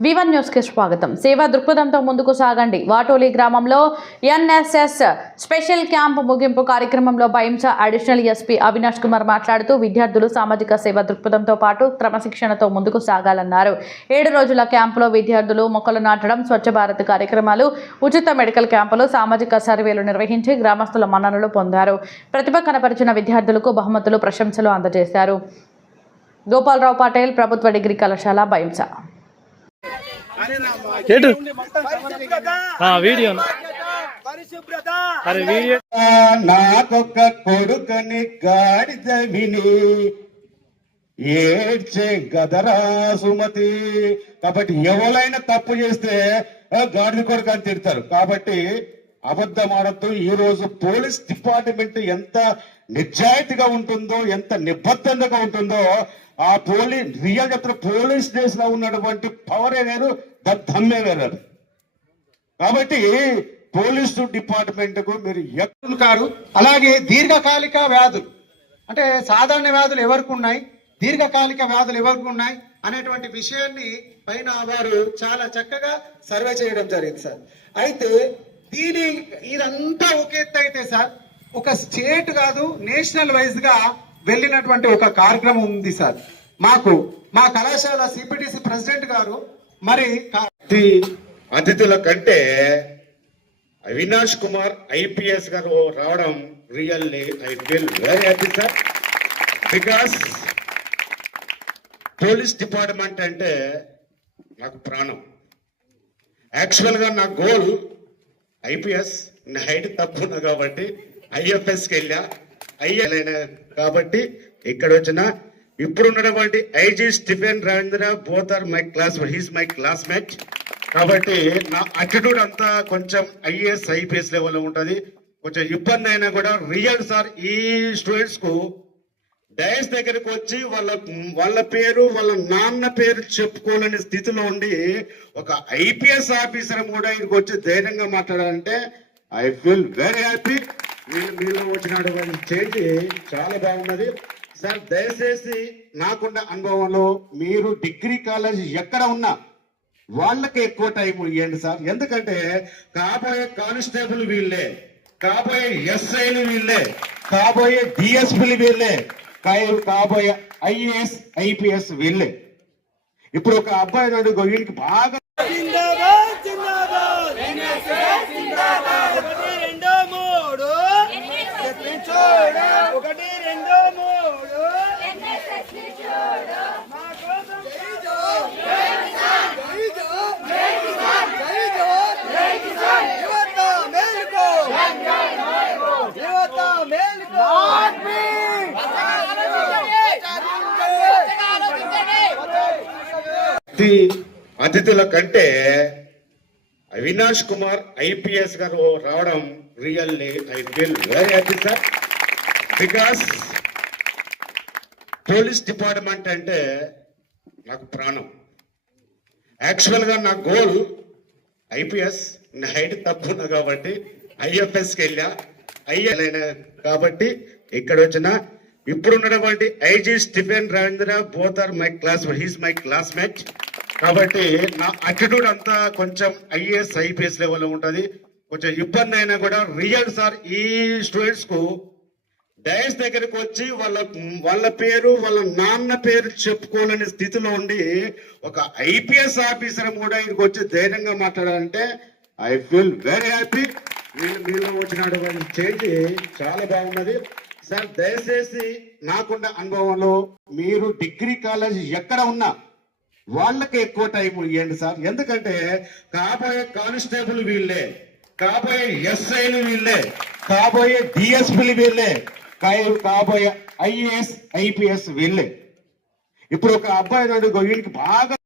వివన్ న్యూస్కి స్వాగతం. సేవా దృక్పథంతో ముందుకు సాగండి. వాటోలి గ్రామంలో ఎన్ఎస్ఎస్ స్పెషల్ క్యాంప్ ముగింపు కార్యక్రమంలో భయంస అడిషనల్ ఎస్పీ అవినాష్ కుమార్ మాట్లాడుతూ విద్యార్థులు సామాజిక సేవా దృక్పథంతో పాటు క్రమశిక్షణతో ముందుకు సాగాలన్నారు. ఏడు రోజుల క్యాంపులో విద్యార్థులు మొక్కలు నాటడం స్వచ్ఛ భారత్ కార్యక్రమాలు ఉచిత మెడికల్ క్యాంపులు సామాజిక సర్వేలు నిర్వహించి గ్రామస్తుల మన్ననలు పొందారు. ప్రతిభ కనపరిచిన విద్యార్థులకు బహుమతులు ప్రశంసలు అందజేశారు. గోపాలరావు పాటేల్ ప్రభుత్వ డిగ్రీ కళాశాల భయంస ఆ వీడియో. అరే వీడియో. నాకొక్క కొడుకని గాడిద విని ఏడ్చే గదరా సుమతి. కాబట్టి ఎవరైనా తప్పు చేస్తే "ఆ, గాడిద కొడుకు అని తిడతారు. కాబట్టి అబద్ధం ఈ రోజు పోలీస్ డిపార్ట్మెంట్ ఎంత నిజాయితీగా ఉంటుందో ఎంత నిబద్ధతగా ఉంటుందో ఆ పోలీస్ రియల్ చెప్తున్న పోలీస్ డేస్లో ఉన్నటువంటి పవరే వేరు దమ్మే వేరు కాబట్టి పోలీసు డిపార్ట్మెంట్కు మీరు ఎక్కడ కారు అలాగే దీర్ఘకాలిక వ్యాధులు. అంటే సాధారణ వ్యాధులు ఎవరికి ఉన్నాయి? దీర్ఘకాలిక వ్యాధులు ఎవరికి ఉన్నాయి? అనేటువంటి విషయాన్ని పైన వారు చాలా చక్కగా సర్వే చేయడం జరిగింది సార్. అయితే దీని ఇదంతా ఒక ఎత్తు అయితే సార్ ఒక స్టేట్ కాదు నేషనల్ వైజ్గా వెళ్ళినటువంటి ఒక కార్యక్రమం ఉంది సార్. మాకు మా కళాశాల సిపిటిసి ప్రెసిడెంట్ గారు మరి అతిథుల కంటే అవినాష్ కుమార్ ఐపీఎస్ గారు రావడం really I feel very happy sir. Because police department అంటే నాకు ప్రాణం. యాక్చువల్గా నా గోల్ ఐపీఎస్ నా హైట్ తక్కువ ఉంది కాబట్టి ఐఎఫ్ఎస్కి వెళ్ళా. ఐఎల్ కాబట్టి ఇక్కడ వచ్చిన ఇప్పుడు ఉన్నటువంటి IG Stephen Ravindra both are my class he's my classmate. కాబట్టి నా అటిట్యూడ్ అంతా కొంచెం ఐఏఎస్ ఐపీఎస్ లెవెల్ ఉంటది. కొంచెం ఇబ్బంది అయినా కూడా రియల్ సార్ ఈ స్టూడెంట్స్కు డయస్ దగ్గరికి వచ్చి వాళ్ళ వాళ్ళ పేరు వాళ్ళ నాన్న పేరు చెప్పుకోలేని స్థితిలో ఉండి ఒక ఐపీఎస్ ఆఫీసర్ కూడా ఇక్కడికి వచ్చి ధైర్యంగా మాట్లాడాలంటే ఐ ఫీల్ వెరీ హ్యాపీ. మీరు మీలో వచ్చినటువంటి చేంజ్ చాలా బాగున్నది. సార్ దయచేసి నాకున్న అనుభవంలో మీరు డిగ్రీ కాలేజ్ ఎక్కడ ఉన్నా వాళ్ళకి ఎక్కువ టైం ఇవ్వండి సార్. ఎందుకంటే కాబోయే కానిస్టేబుల్ వీళ్ళే కాబోయే ఎస్ఐలు వీళ్ళే కాబోయే డిఎస్పీలు వీళ్ళే కా- కాబోయే ఐఏఎస్ ఐపీఎస్ వీళ్ళే. ఇప్పుడు ఒక అబ్బాయి నాడు వీళ్ళకి బాగా జిందాబాద్ జిందాబాద్. ఒకటి రెండు మూడు. చూడు ఒకటి అతిథి అతిథుల కంటే అవినాష్ కుమార్ ఐపీఎస్ గారు రావడం really I feel very happy sir because police department అంటే నాకు ప్రాణం. యాక్చువల్గా నా గోల్ ఐపీఎస్ నా హైట్ తక్కువ ఉంది కాబట్టి ఐఎఫ్ఎస్కి వెళ్ళా. ఐఎల్ కాబట్టి ఇక్కడ వచ్చిన ఇప్పుడు ఉన్నటువంటి IG Stephen Rajendra both are my class he's my classmate కాబట్టి నా అటిట్యూడ్ అంతా కొంచెం ఐఏఎస్ ఐపీఎస్ లెవెల్లో ఉంటుంది. కొంచెం ఇబ్బంది అయినా కూడా రియల్ సార్ ఈ స్టూడెంట్స్కు డైస్ దగ్గరికి వచ్చి వాళ్ళ వాళ్ళ పేరు వాళ్ళ నాన్న పేరు చెప్పుకోలేని స్థితిలో ఉండి ఒక ఐపీఎస్ ఆఫీసర్ కూడా ఇక్కడికి వచ్చి ధైర్యంగా మాట్లాడాలంటే ఐ ఫీల్ వెరీ హ్యాపీ మీరు మీలో వచ్చినటువంటి చేంజ్ చాలా బాగున్నది. సార్ దయచేసి నాకున్న అనుభవంలో మీరు డిగ్రీ కాలేజ్ ఎక్కడ ఉన్నా వాళ్ళకి ఎక్కువ టైం ఇవ్వండి సార్. ఎందుకంటే కాబోయే కానిస్టేబుల్ వీళ్ళే కాబోయే ఎస్ఐలు వీళ్ళే కాబోయే డిఎస్పీలు వీళ్ళే కాబోయే ఐఏఎస్ ఐపీఎస్ వీళ్ళే. ఇప్పుడు ఒక అబ్బాయి నాడు వీళ్ళకి బాగా